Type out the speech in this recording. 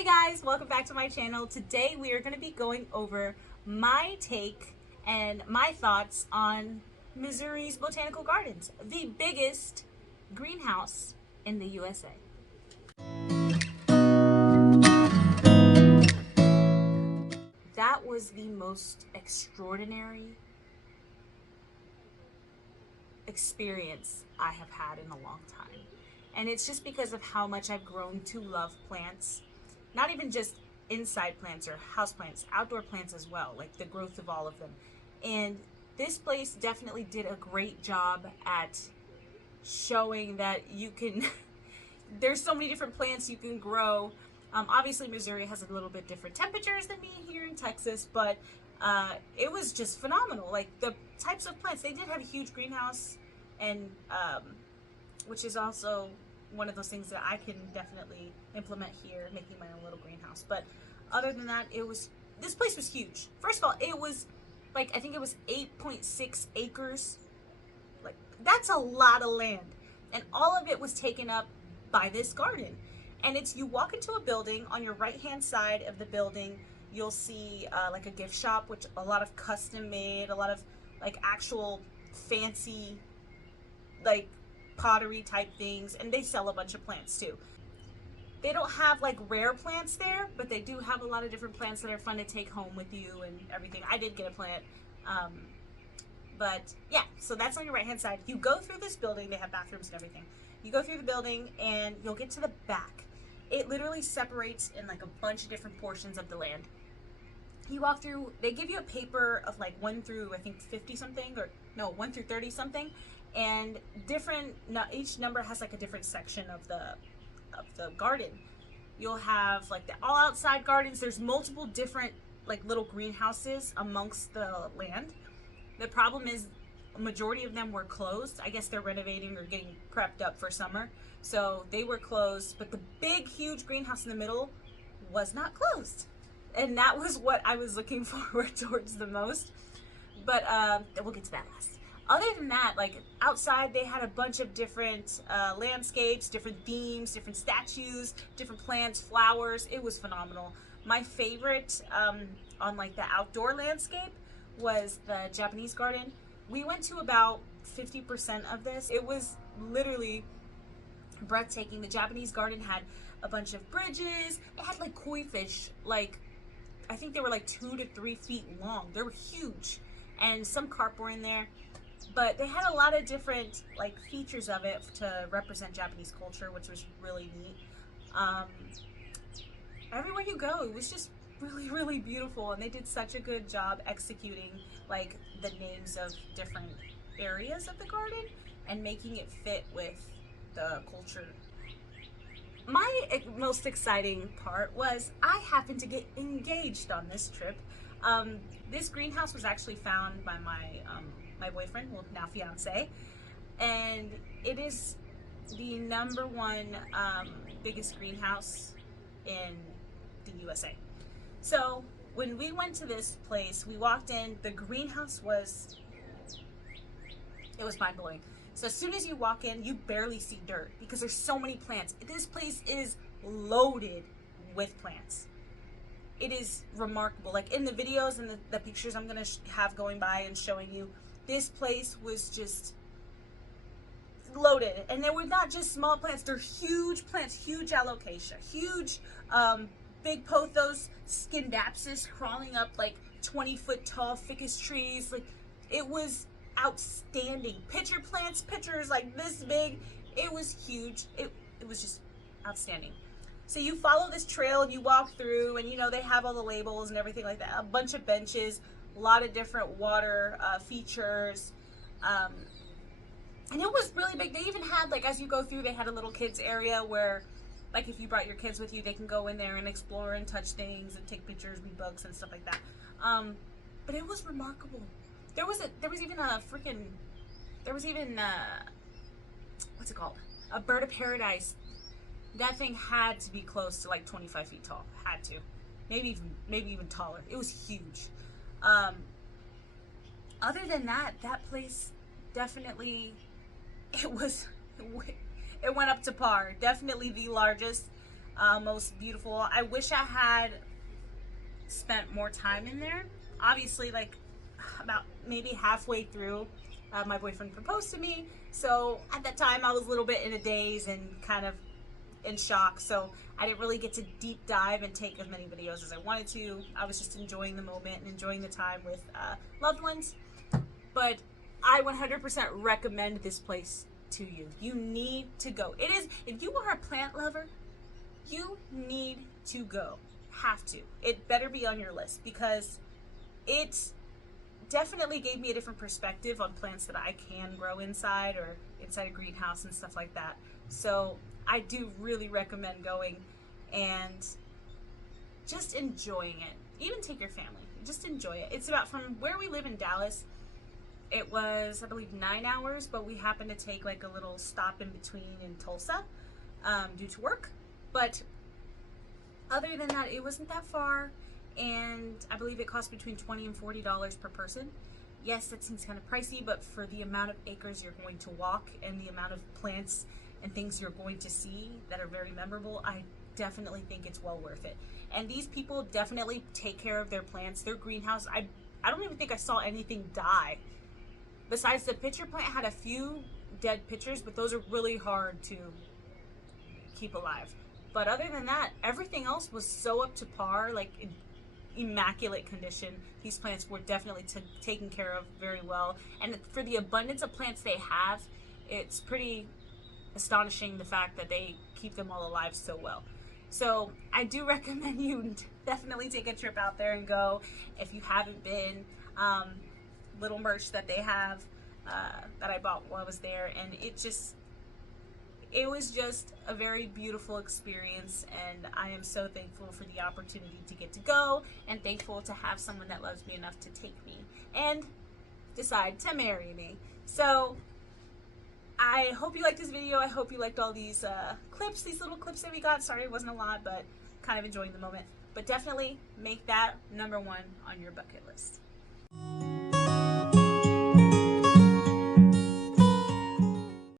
Hey guys, welcome back to my channel. Today we are going to be going over my take and my thoughts on Missouri's Botanical Gardens, the biggest greenhouse in the USA. That was the most extraordinary experience I have had in a long time. And it's just because of how much I've grown to love plants. Not even just inside plants or house plants, outdoor plants as well, like the growth of all of them. And this place definitely did a great job at showing that you can there's so many different plants you can grow. Obviously Missouri has a little bit different temperatures than me here in Texas, but it was just phenomenal. Like the types of plants, they did have a huge greenhouse, and which is also one of those things that I can definitely implement here, making my own little greenhouse. But other than that, this place was huge. First of all, it was like, I think it was 8.6 acres. Like, that's a lot of land. And all of it was taken up by this garden. And you walk into a building, on your right hand side of the building, you'll see like a gift shop, which a lot of custom made, a lot of like actual fancy, like pottery type things, and they sell a bunch of plants too. They don't have like rare plants there, but they do have a lot of different plants that are fun to take home with you and everything. I did get a plant. But yeah, so that's on your right hand side. You go through this building, they have bathrooms and everything. You go through the building and you'll get to the back. It literally separates in like a bunch of different portions of the land. You walk through, they give you a paper of like 1 through I think 50 something, or no, 1 through 30 something, and each number has like a different section of the garden. You'll have like the all outside gardens. There's multiple different like little greenhouses amongst the land. The problem is a majority of them were closed. I guess they're renovating or getting prepped up for summer, so they were closed. But the big huge greenhouse in the middle was not closed, and that was what I was looking forward towards the most. But we'll get to that last. Other than that, like outside, they had a bunch of different landscapes, different themes, different statues, different plants, flowers. It was phenomenal. My favorite on like the outdoor landscape was the Japanese garden. We went to about 50% of this. It was literally breathtaking. The Japanese garden had a bunch of bridges. It had like koi fish, like I think they were like 2 to 3 feet long. They were huge, and some carp were in there. But they had a lot of different like features of it to represent Japanese culture, which was really neat. Everywhere you go, it was just really beautiful, and they did such a good job executing like the names of different areas of the garden and making it fit with the culture. My most exciting part was I happened to get engaged on this trip. This greenhouse was actually found by my boyfriend, well now fiance, and it is the #1 biggest greenhouse in the USA. So when we went to this place, we walked in, the greenhouse was mind-blowing. So as soon as you walk in, you barely see dirt because there's so many plants. This place is loaded with plants. It is remarkable. Like in the videos and the pictures I'm gonna have going by and showing you, this place was just loaded. And they were not just small plants, they're huge plants, huge alocasia, huge big pothos, scindapsus crawling up like 20-foot tall ficus trees. Like it was outstanding. Pitcher plants, pitchers like this big. It was huge. It was just outstanding. So you follow this trail and you walk through, and you know they have all the labels and everything like that. A bunch of benches, a lot of different water features, and it was really big. They even had, like, as you go through, they had a little kids area where, like, if you brought your kids with you, they can go in there and explore and touch things and take pictures, read books and stuff like that. But it was remarkable. There was even what's it called? A bird of paradise. That thing had to be close to like 25 feet tall. Had to. Maybe even taller. It was huge. Other than that, that place definitely, it went up to par. Definitely the largest. most beautiful. I wish I had spent more time in there. Obviously, like about maybe halfway through, my boyfriend proposed to me. So at that time, I was a little bit in a daze and kind of in shock. So I didn't really get to deep dive and take as many videos as I wanted to. I was just enjoying the moment and enjoying the time with loved ones. But I 100% recommend this place to you. You need to go. It is, if you are a plant lover, you need to go. Have to. It better be on your list because it definitely gave me a different perspective on plants that I can grow inside or inside a greenhouse and stuff like that. So I do really recommend going and just enjoying it. Even take your family. Just enjoy it. It's about, from where we live in Dallas, it was, I believe, 9 hours, but we happened to take like a little stop in between in Tulsa due to work. But other than that, it wasn't that far, and I believe it cost between $20 and $40 per person. Yes, that seems kind of pricey, but for the amount of acres you're going to walk and the amount of plants and things you're going to see that are very memorable, I definitely think it's well worth it. And these people definitely take care of their plants. Their greenhouse, I don't even think I saw anything die. Besides, the pitcher plant had a few dead pitchers, but those are really hard to keep alive. But other than that, everything else was so up to par, like in immaculate condition. These plants were definitely taken care of very well. And for the abundance of plants they have, it's pretty astonishing the fact that they keep them all alive so well. So I do recommend you definitely take a trip out there and go if you haven't been. Little merch that they have that I bought while I was there, and it was just a very beautiful experience, and I am so thankful for the opportunity to get to go, and thankful to have someone that loves me enough to take me and decide to marry me. So I hope you liked this video. I hope you liked all these clips, these little clips that we got. Sorry it wasn't a lot, but kind of enjoying the moment. But definitely make that #1 on your bucket list.